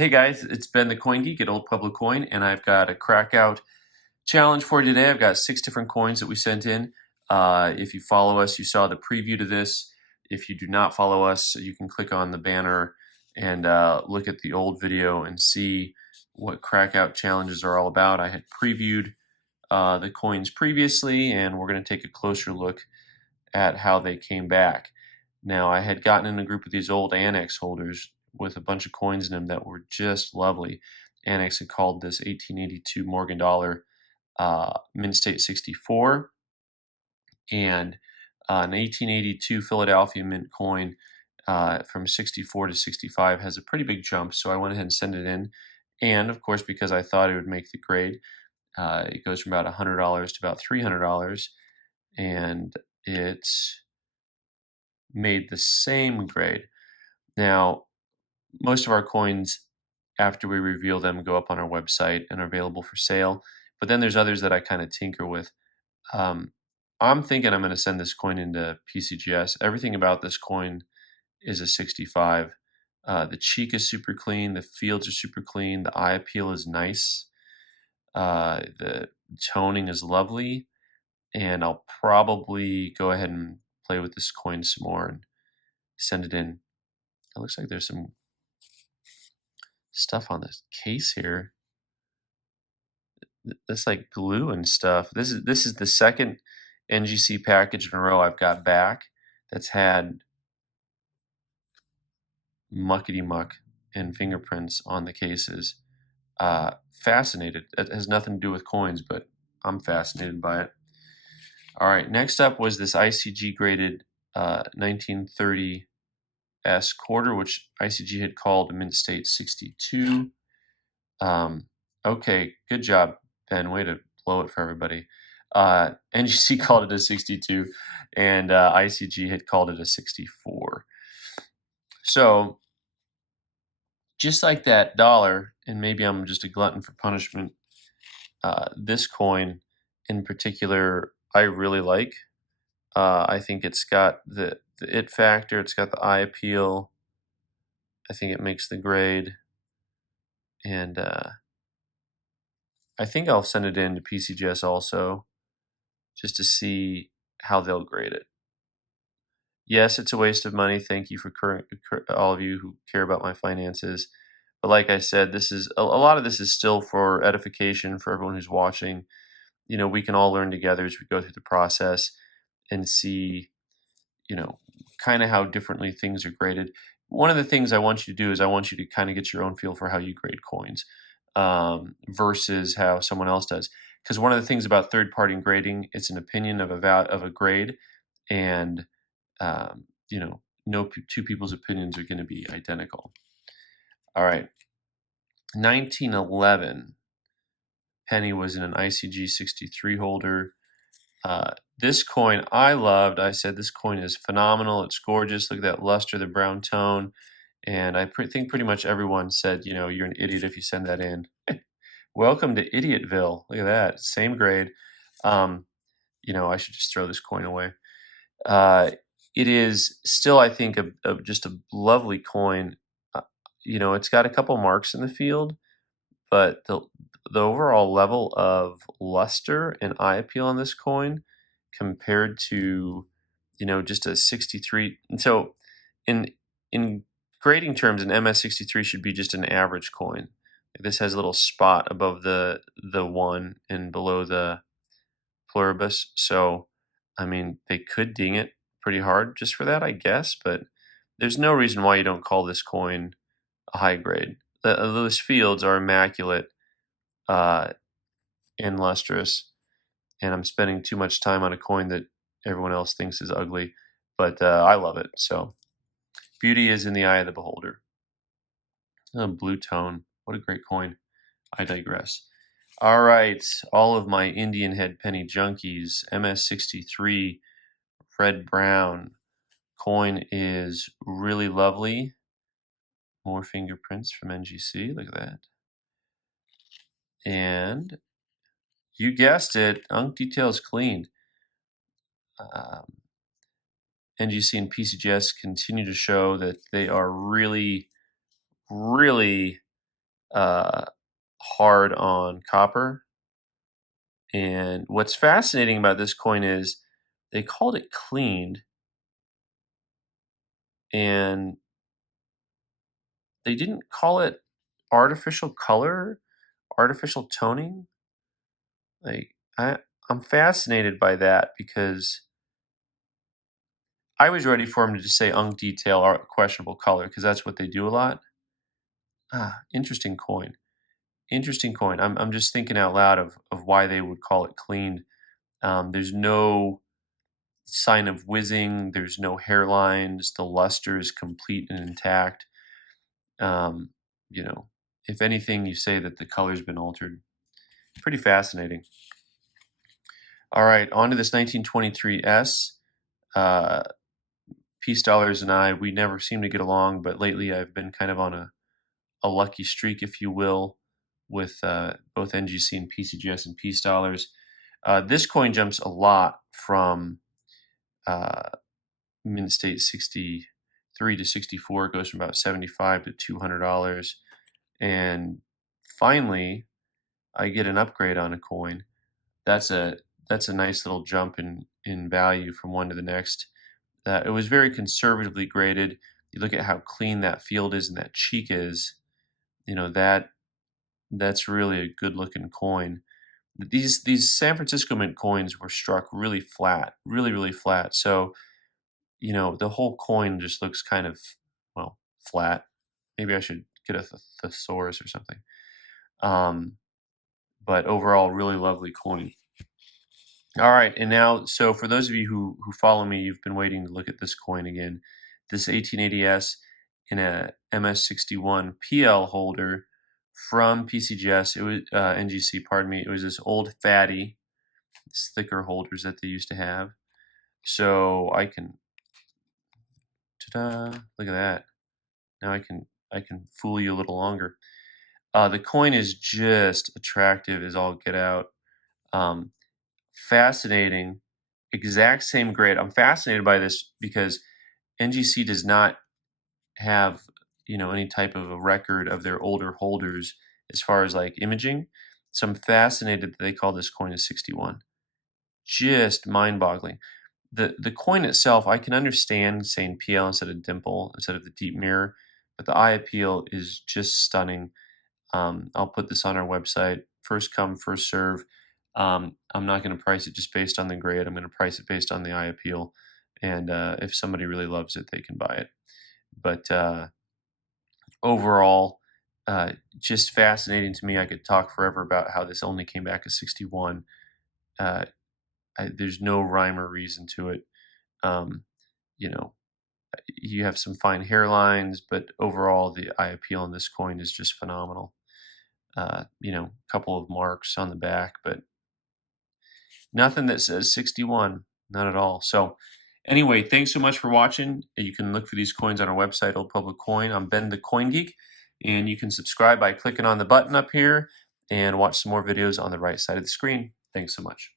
Hey guys, it's Ben the CoinGeek at Old Public Coin, and I've got a Crackout challenge for you today. I've got 6 different coins that we sent in. If you follow us, you saw the preview to this. If you do not follow us, you can click on the banner and look at the old video and see what Crackout challenges are all about. I had previewed the coins previously, and we're going to take a closer look at how they came back. Now, I had gotten in a group of these old ANACS holders with a bunch of coins in them that were just lovely. ANACS had called this 1882 Morgan Dollar mint state 64, and an 1882 Philadelphia mint coin from 64 to 65 has a pretty big jump, so I went ahead and sent it in. And of course, because I thought it would make the grade, it goes from about $100 to about $300, and it's made the same grade. Now, most of our coins, after we reveal them, go up on our website and are available for sale. But then there's others that I kind of tinker with. I'm thinking I'm going to send this coin into PCGS. Everything about this coin is a 65. The cheek is super clean. The fields are super clean. The eye appeal is nice. The toning is lovely. And I'll probably go ahead and play with this coin some more and send it in. It looks like there's some stuff on this case here. That's like glue and stuff. This is the second NGC package in a row I've got back that's had muckety muck and fingerprints on the cases. Fascinated. It has nothing to do with coins, but I'm fascinated by it. All right, next up was this Icg Graded 1930 S quarter, which Icg had called mint state 62. Okay, good job, Ben. Way to blow it for everybody. NGC called it a 62, and Icg had called it a 64. So, just like that dollar, and maybe I'm just a glutton for punishment, this coin in particular, I really like. I think it's got the it factor, it's got the eye appeal. I think it makes the grade, and I think I'll send it in to PCGS also, just to see how they'll grade it. Yes, it's a waste of money. Thank you for all of you who care about my finances. But like I said, this is a lot of this is still for edification for everyone who's watching. You know, we can all learn together as we go through the process and see, you know, kind of how differently things are graded. One of the things I want you to do is I want you to kind of get your own feel for how you grade coins versus how someone else does. Because one of the things about third-party grading, it's an opinion of a grade, and you know, no two people's opinions are going to be identical. All right, 1911. Penny was in an Icg 63 holder. This coin I loved. I said this coin is phenomenal. It's gorgeous. Look at that luster, the brown tone. And I think pretty much everyone said, you know, you're an idiot if you send that in. Welcome to Idiotville. Look at that. Same grade. You know, I should just throw this coin away. It is still, I think, just a lovely coin. You know, it's got a couple marks in the field, but the overall level of luster and eye appeal on this coin compared to, you know, just a 63. And so in grading terms, an MS63 should be just an average coin. This has a little spot above the 1 and below the pluribus. So, I mean, they could ding it pretty hard just for that, I guess, but there's no reason why you don't call this coin a high grade. Those fields are immaculate and lustrous, and I'm spending too much time on a coin that everyone else thinks is ugly, but I love it. So beauty is in the eye of the beholder. Blue tone. What a great coin. I digress. All right, all of my Indian head penny junkies, MS63 red brown coin is really lovely. More fingerprints from NGC. Look at that. And you guessed it, unk details cleaned. NGC and PCGS continue to show that they are really, really hard on copper. And what's fascinating about this coin is they called it cleaned, and they didn't call it artificial color, artificial toning. Like I'm fascinated by that because I was ready for them to just say unk detail or questionable color because that's what they do a lot. Interesting coin. Interesting coin. I'm just thinking out loud of why they would call it cleaned. There's no sign of whizzing. There's no hairlines. The luster is complete and intact. You know, if anything, you say that the color's been altered. Pretty fascinating. All right, on to this 1923S. Peace Dollars and I, we never seem to get along, but lately I've been kind of on a lucky streak, if you will, with both NGC and PCGS and Peace Dollars. This coin jumps a lot from mint state 63 to 64. It goes from about $75 to $200. And finally, I get an upgrade on a coin. That's a nice little jump in value from one to the next. It was very conservatively graded. You look at how clean that field is and that cheek is. You know, that's really a good looking coin. These San Francisco Mint coins were struck really flat, really flat. So, you know, the whole coin just looks kind of, well, flat. Maybe I should get a thesaurus or something. But overall, really lovely coin. All right, and now, so for those of you who follow me, you've been waiting to look at this coin again. This 1880S in a MS61 PL holder from PCGS. It was NGC, pardon me. It was this old fatty, this thicker holders that they used to have. So I can, ta-da! Look at that. Now I can fool you a little longer. The coin is just attractive as all get out. Fascinating, exact same grade. I'm fascinated by this because NGC does not have, you know, any type of a record of their older holders as far as like imaging. So I'm fascinated that they call this coin a 61. Just mind-boggling. The coin itself, I can understand saying PL instead of dimple, instead of the deep mirror, but the eye appeal is just stunning. I'll put this on our website. First come, first serve. I'm not going to price it just based on the grade. I'm going to price it based on the eye appeal. And if somebody really loves it, they can buy it. But overall, just fascinating to me. I could talk forever about how this only came back as 61. There's no rhyme or reason to it. You know, you have some fine hairlines, but overall, the eye appeal on this coin is just phenomenal. You know, a couple of marks on the back, but nothing that says 61, not at all. So anyway, thanks so much for watching. You can look for these coins on our website, Old Public Coin. I'm Ben the Coin Geek, and you can subscribe by clicking on the button up here and watch some more videos on the right side of the screen. Thanks so much.